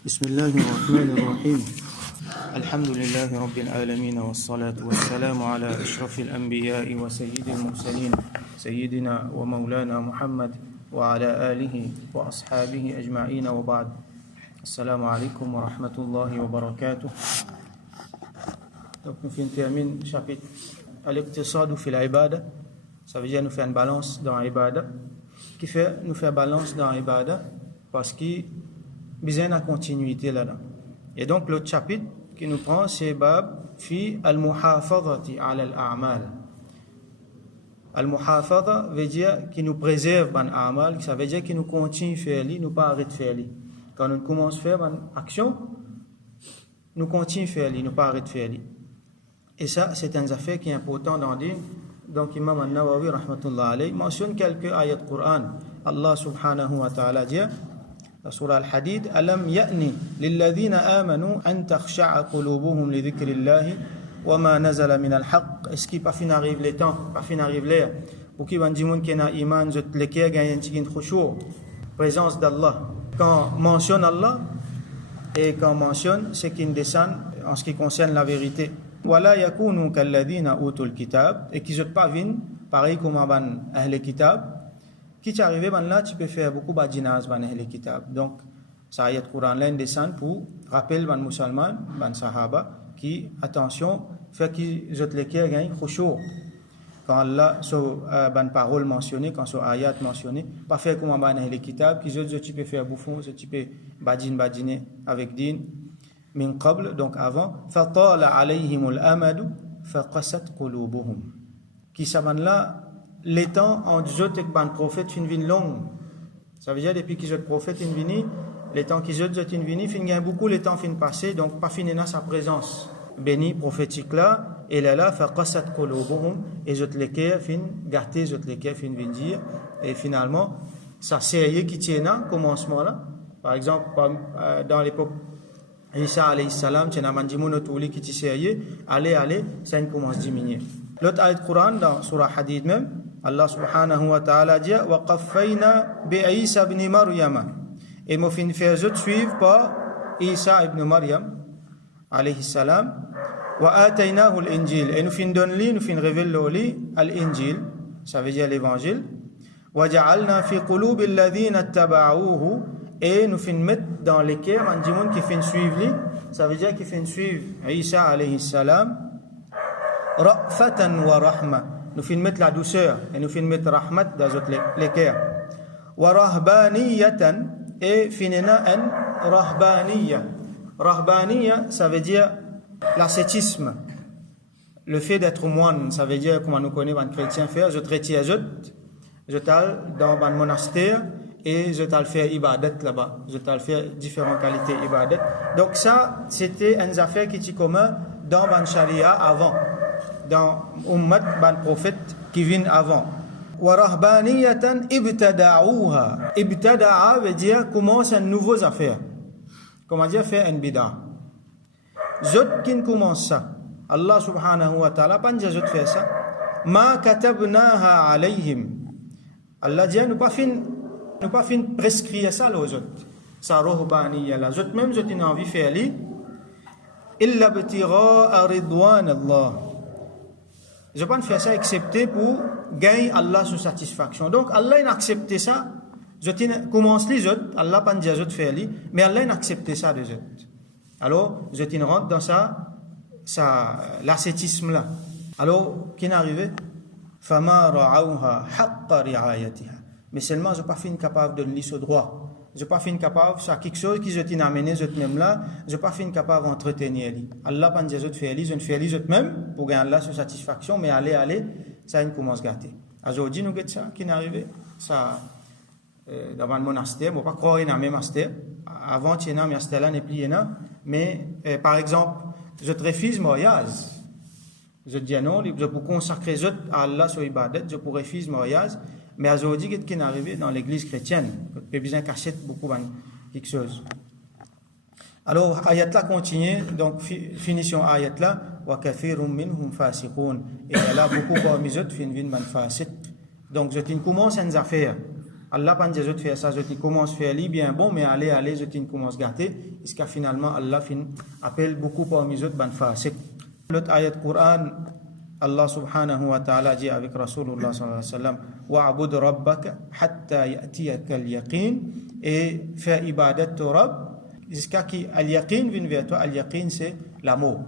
بسم الله الرحمن الرحيم الحمد لله رب العالمين والصلاة والسلام على أشرف الأنبياء وسيد المرسلين سيدنا ومولانا محمد وعلى آله وأصحابه أجمعين وبعد السلام عليكم ورحمة الله وبركاته. Donc nous finissons termine chapitre al-iqtisad fi al-ibada. Ça veut dire nous faire une balance dans l'ibada. Qui fait nous faire balance dans l'ibada parce qu'il besoin de continuité là-dedans. Et donc l'autre chapitre qui nous prend c'est bab fi al-muhafadhati ala al-a'mal. Al-muhafadha veut dire qui nous préserve ban a'mal, ça veut dire qui nous continue faire li, nous pas arrête faire li. Quand nous commence faire ban action, nous continue faire li, nous pas arrête faire li. Et ça c'est une affaire qui est important dans le. Donc Imam An-Nawawi rahmatullah alayhi mentionne quelques ayats du Coran. Allah subhanahu wa ta'ala dit la surah Al-Hadid alam ya'ni lilladhina amanu an takhsha'a qulubuhum li dhikrillahi wa ma nazala min al-haqq. Est-ce qu'il pas fin arrive le temps, pas fin arrive l'heure pour qui van dimoun qui na iman zot le cœur gagne un petit khushu' présence d'Allah. Quand mentionne Allah et quand mentionne ce qui descend en ce qui concerne la vérité. Wala yakunu kalladhina utul kitab et qui zot pas vin pareil comme ban ahl kitab. Qui t'est arrivé, ben là, tu peux faire beaucoup badinaz, ben les kitab. Donc, ça ayat Coran là descend pour rappeler ben musulman, ben sahaba, qui attention, fait qu'ils ont les cœurs gagnent khushu'. Quand Allah so ben parole mentionnée, quand so ayat mentionné, pas faire comme ben les kitab, qui autres tu peux faire bouffon, tu peux badiner avec din min qabl, donc avant, fatala alayhimul amadu faqasat qulubuhum. Qui ça ben là les temps en disant que le prophète fin vin long. Ça veut dire depuis qu'ils ont prophète fin vini, les temps qu'ils ont fin vini, fin gagne beaucoup les temps fin passé, donc pas fin dans sa présence béni prophétique là et là faqasat qulubuhum et zot les cœurs fin gâté zot les cœurs fin vin dire et finalement ça sérieux qui tient là commencement là. Par exemple dans l'époque Isa alayhi salam, c'est un mandimoun autouli qui tient sérieux, allez ça commence à diminuer. L'autre ayat Coran dans surah Hadid même Allah subhanahu wa ta'ala dit wa qaffayna bi Isa ibn Maryam et mo fin faire suivre par Isa ibn Maryam alayhi salam wa ataynahu al-injil et nous fin donne li nous fin révèle li al-injil ça veut dire l'évangile wa ja'alna fi qulubi alladhina ittaba'uhu et nous fin mettre dans les cœurs un dimoun qui fin suivre li ça veut dire qui fin suivre Isa alayhi salam ra'fatan wa rahma. Nous fin mettre la douceur et nous fin mettre rahmat dans les cœurs. Wa rahbaniyatan et finena en rahbaniya. Rahbaniya, ça veut dire l'ascétisme. Le fait d'être moine, ça veut dire comment nous connaissons les chrétiens faire. Je traite je t'al dans un monastère et je t'al faire ibadat là-bas. Je t'al faire différentes qualités ibadat. Donc ça, c'était une affaire qui était commun dans ban sharia avant. Dans ummat ban prophète qui vient avant. Wa rahbaniyatan ibtada'uha. Ibtada'a veut dire commence une nouvelle affaire. Comment dire faire une bid'a. Zot qui commence ça. Allah subhanahu wa ta'ala pas dire zot faire ça. Ma katabnaha alayhim. Allah dit nous pas fin prescrire ça aux autres. Ça rahbaniyya la zot même zot une envie faire li illa btira'a ridwan Allah. Je ne peux pas faire ça excepté pour gagner Allah sous satisfaction. Donc Allah a accepté ça. Je commence les autres. Allah n'a pas dit je faire li, mais Allah a accepté ça des autres. Alors je rentre dans l'ascétisme là. Alors qui est arrivé? Fama ra'awha haqqa ri'ayatiha. Mais seulement je ne suis pas fin capable de lire ce droit. Je ne suis pas fin capable ça quelque chose qui je t'ai amené je même là. Je ne suis pas fin capable d'entretenir li. Allah pas dit je fais li, je ne fais li je même pour gagner Allah sous satisfaction, mais aller ça il commence gâter. Aujourd'hui nous ça qui est arrivé ça dans un monastère, on pas croire dans un monastère. Avant il y a un monastère là n'est plus mais par exemple je te refuse mariage. Je dis non, je pour consacrer à Allah sur ibadat, je pour refuser mariage. Mais aujourd'hui, qu'est-ce qui est arrivé dans l'église chrétienne? Il y a besoin de cacher beaucoup de quelque chose. Alors, ayat là continue, donc finition ayat là, wa kathirun minhum fasiqun. Et là, beaucoup parmi eux fin vin man fasiq. Donc, je commence une affaire. Allah pas des autres faire ça, ils commencent à faire li bien bon, mais allez, ils commencent à gâter, jusqu'à finalement Allah appelle beaucoup parmi les autres ban fasiq. L'autre ayat Coran, Allah subhanahu wa ta'ala dit avec Rasulullah sallallahu alayhi wa sallam, wa'bud rabbaka hatta ya'tiyaka al-yaqin, et faire ibadat tu Rabb jusqu'à qui al-yaqin vienne vers toi. Al-yaqin c'est l'amour.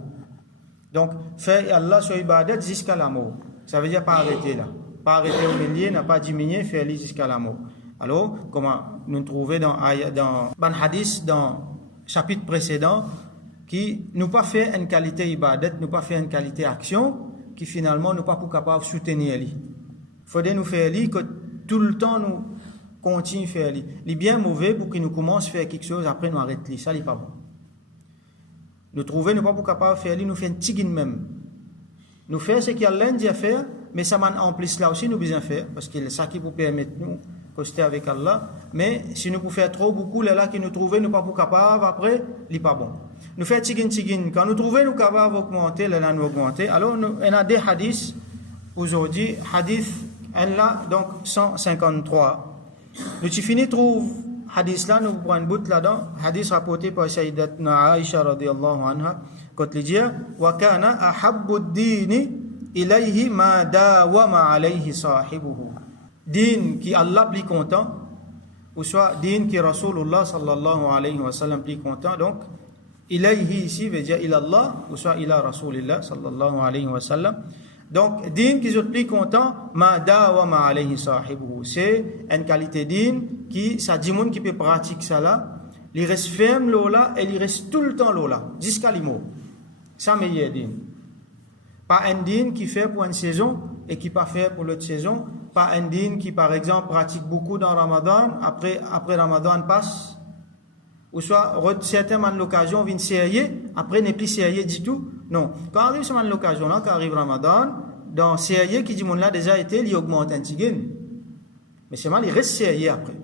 Donc faire Allah sur ibadat jusqu'à l'amour. Ça veut dire pas arrêter là. Pas arrêter au milieu, n'a pas diminuer, faire jusqu'à l'amour. Alors, comment nous trouvons dans ban hadith, dans chapitre précédent, qui nous pas fait une qualité ibadat, nous pas fait une qualité action, qui finalement nous pas pour capable de soutenir lui. Faudrait nous faire lui que tout le temps nous continue à faire lui. Il est bien mauvais pour qu'il nous commence à faire quelque chose, après nous arrête lui. Ça n'est pas bon. Nous trouvons nous pas pour capable de faire lui, nous fait un tigin même. Nous faire ce qu'il y a l'un à faire, mais ça m'en en plus là aussi nous besoin faire, parce que c'est ça qui vous permet nous coster avec Allah. Mais si nous pouvons faire trop beaucoup, là qui nous trouvons nous pas pour capable, après, il n'est pas bon. Nous faisons tigin. Quand nous trouvons nous capables d'augmenter, là nous augmenter. Alors, on a des hadiths aujourd'hui. Hadith, là, donc 153. Nous finissons trouve hadith là, nous prenons un bout là-dedans. Hadith rapporté par Sayyidatuna Aisha radiyallahu anha. Quand il dit, wa kana ahabbu ad-dini ilayhi ma dawama alayhi sahibuhu. Din qui Allah plus content, ou soit din qui Rasulullah sallallahu alayhi wa sallam plus content. Donc, ilayhi ici veut dire ila Allah, ou soit ila Rasulillah sallallahu alayhi wa sallam. Donc, din qui est plus content, ma dawama alayhi sahibuhu. C'est une qualité din qui, ça dit monde qui peut pratiquer ça là, il reste ferme là, et il reste tout le temps là, jusqu'à l'imo. Ça meilleur din. Pas un din qui fait pour une saison et qui pas fait pour l'autre saison. Pas un din qui, par exemple, pratique beaucoup dans Ramadan, après Ramadan passe. Ou soit, certains ont l'occasion, viennent sérieux, après n'est plus sérieux du tout. Non. Quand arrive sur l'occasion là, quand arrive Ramadan, dans sérieux qui dit, mon là déjà été, il augmente un petit gain. Mais c'est mal, il reste sérieux après.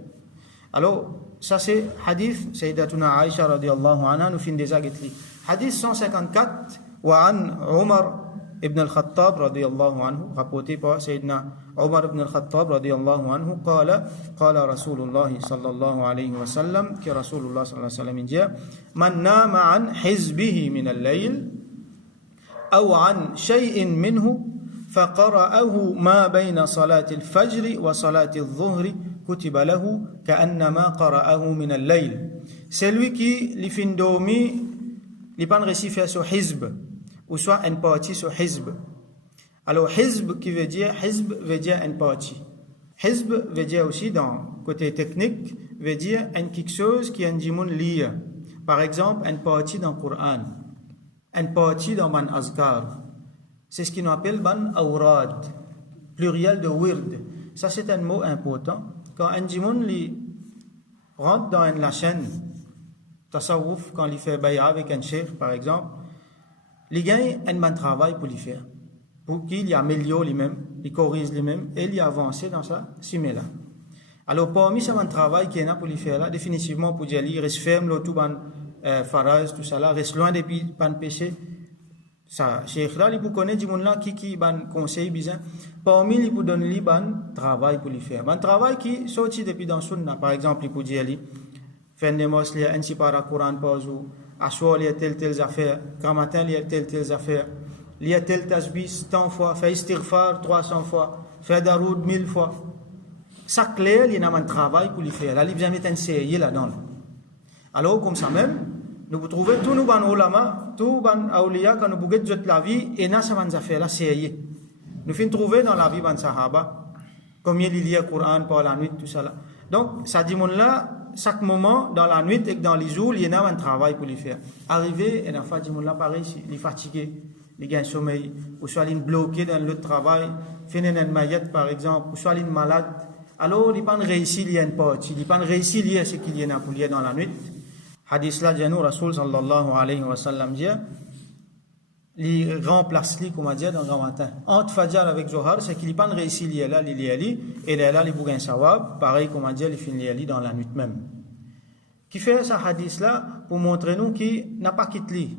Alors, ça c'est hadith, Sayyidatuna Aisha radiyallahu anha, nous finissons déjà guetli. Hadith 154, wa an Umar ibn al-Khattab radiyallahu anhu, rapporté par Sayyidina Umar ibn al-Khattab radiyallahu anhu, qala Rasulullah sallallahu alayhi wa sallam, que Rasulullah sallallahu alayhi wa sallam dit, man nama an hizbihi min al-layl, aw an shay'in minhu, فقرأه ما بين صلاة الفجر وصلاة الظهر كتب له كأنما قرأه من الليل. C'est lui qui li fin dormi, li pas réussi faire sur hizb, ou soit une partie sur hizb. Alors hizb qui veut dire une partie. Hizb veut dire aussi dans côté technique veut dire quelque chose qui est un dimoun lire. Par exemple, une partie dans le Coran, une partie dans ban azkar. C'est ce qu'on appelle ban awrad, pluriel de wird. Ça c'est un mot important. Quand un dimoun rentre dans la chaîne tasawwuf, quand il fait bay'a avec un cheikh par exemple, il gagne un bon travail pour lui faire, pour qu'il améliore lui-même, il corrige lui-même et il avance dans sa simila. Alors parmi ce bon travail qu'il y a pour lui faire là, définitivement pour dire il reste ferme, tout ban faraz, tout ça là, reste loin des ban péché. Ça, cheikh là, il peut connaître du monde là qui ban conseil bizarre. Parmi il peut donner lui ban travail pour lui faire. Ban travail qui sorti depuis dans sunna, par exemple, il peut dire lui faire des mos li un sipara Coran par jour, assoir li telle affaire, grand matin li telle affaire, li tel tasbih tant fois, faire istighfar 300 fois, faire daroud 1000 fois. Ça clair, il y a un travail pour lui faire. Là, il vient mettre un sérieux là-dedans. Alors comme ça même, nous trouvons tous nos ban ulama, tous ban awliya quand nous bouguet de la vie et na ça van affaire là sérieux. Nous fin trouver dans la vie ban sahaba comme il lit le Coran par la nuit tout ça là. Donc ça dit mon là chaque moment dans la nuit et dans les jours, il y a un travail pour lui faire. Arriver et la fois dit mon là pareil, il est fatigué, il gagne sommeil ou soit il est bloqué dans le travail, finir une maillette par exemple, ou soit il est malade. Alors il pas réussi il y a une partie, il pas réussi il y a ce qu'il y a pour lui dans la nuit. Hadith là, nous, Rasul sallallahu alayhi wa sallam dit, il remplace lui, comment dire, dans le matin. Entre Fajr avec Zohar, c'est qu'il n'a pas réussi il y a là, et là, il bouge un sawab, pareil, comment dire, il finit dans la nuit même. Qui fait ce hadith là, pour montrer nous qu'il n'a pas quitté lui.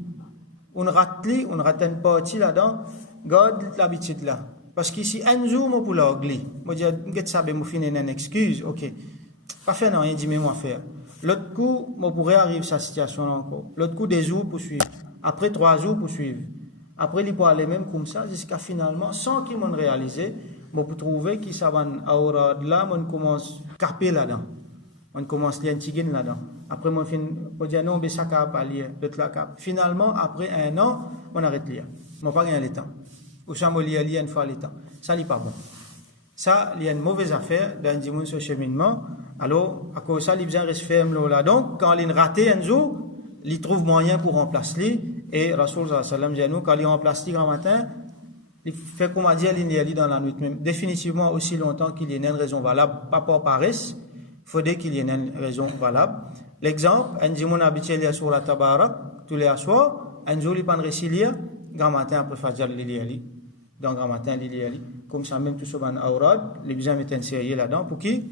On rate une partie là-dedans, garde l'habitude là. Parce qu'ici, un jour, moi, pour l'ogli, moi, je dis, ça, je vais une excuse, ok. pas faire non, rien dit mais moi faire. L'autre coup, moi pourrais arriver à cette situation là encore. L'autre coup, des jours pour suivre. Après 3 jours pour suivre. Après, il peut aller même comme ça jusqu'à finalement, sans qu'il m'en réalise, moi pour trouver qu'il s'avance à aura de là, on commence à caper là-dedans. On commence à lire là-dedans. Après, on dit non, mais ça cap à lire, l'autre là cap. Finalement, après 1 an, on arrête de lire. On pas gagner le temps. Ou ça, on lit une fois le temps. Ça n'est pas bon. Ça, il y a une mauvaise affaire dans ce cheminement. Alors, à cause de ça, il besoin reste ferme là. Donc, quand il rate un jour, il trouve moyen pour remplacer. Et Rasoul sallam dit à nous, quand il remplace le grand matin, il fait comme a dit, il lit dans la nuit même. Définitivement, aussi longtemps qu'il y ait une raison valable, pas pour paresse, il faudrait qu'il y ait une raison valable. L'exemple, un jour, on habite à sur la Tabarak, tous les soirs, un jour, il prend lire, grand matin, après Fajr, il lit. Donc, grand matin, il lit. Comme ça, même tout ce ban aurad, les besoins mettent un sérieux là-dedans, pour qui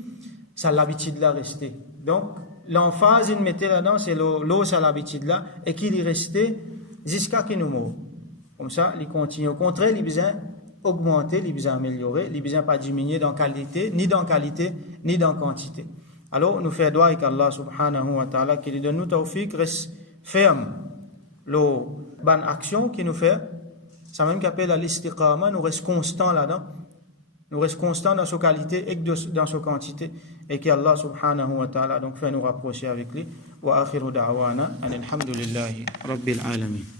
ça l'habitude là rester. Donc, l'emphase, il mettait là-dedans, c'est l'eau, ça l'habitude là, et qu'il y restait jusqu'à qu'il nous meure. Comme ça, il continue. Au contraire, il besoin augmenter, il besoin améliorer, il besoin pas diminuer dans qualité, ni dans quantité. Alors, nous faisons doigt avec Allah subhanahu wa ta'ala, qu'il donne nous tawfiq, reste ferme, le bonne action qu'il nous fait, ça même qu'appelle l'istiqama, nous reste constant là-dedans, nous reste constant dans sa qualité et dans sa quantité, et qu'Allah subhanahu wa ta'ala donc fait nous rapprocher avec lui. Wa akhiru da'wana, alhamdulillahi rabbil alamin.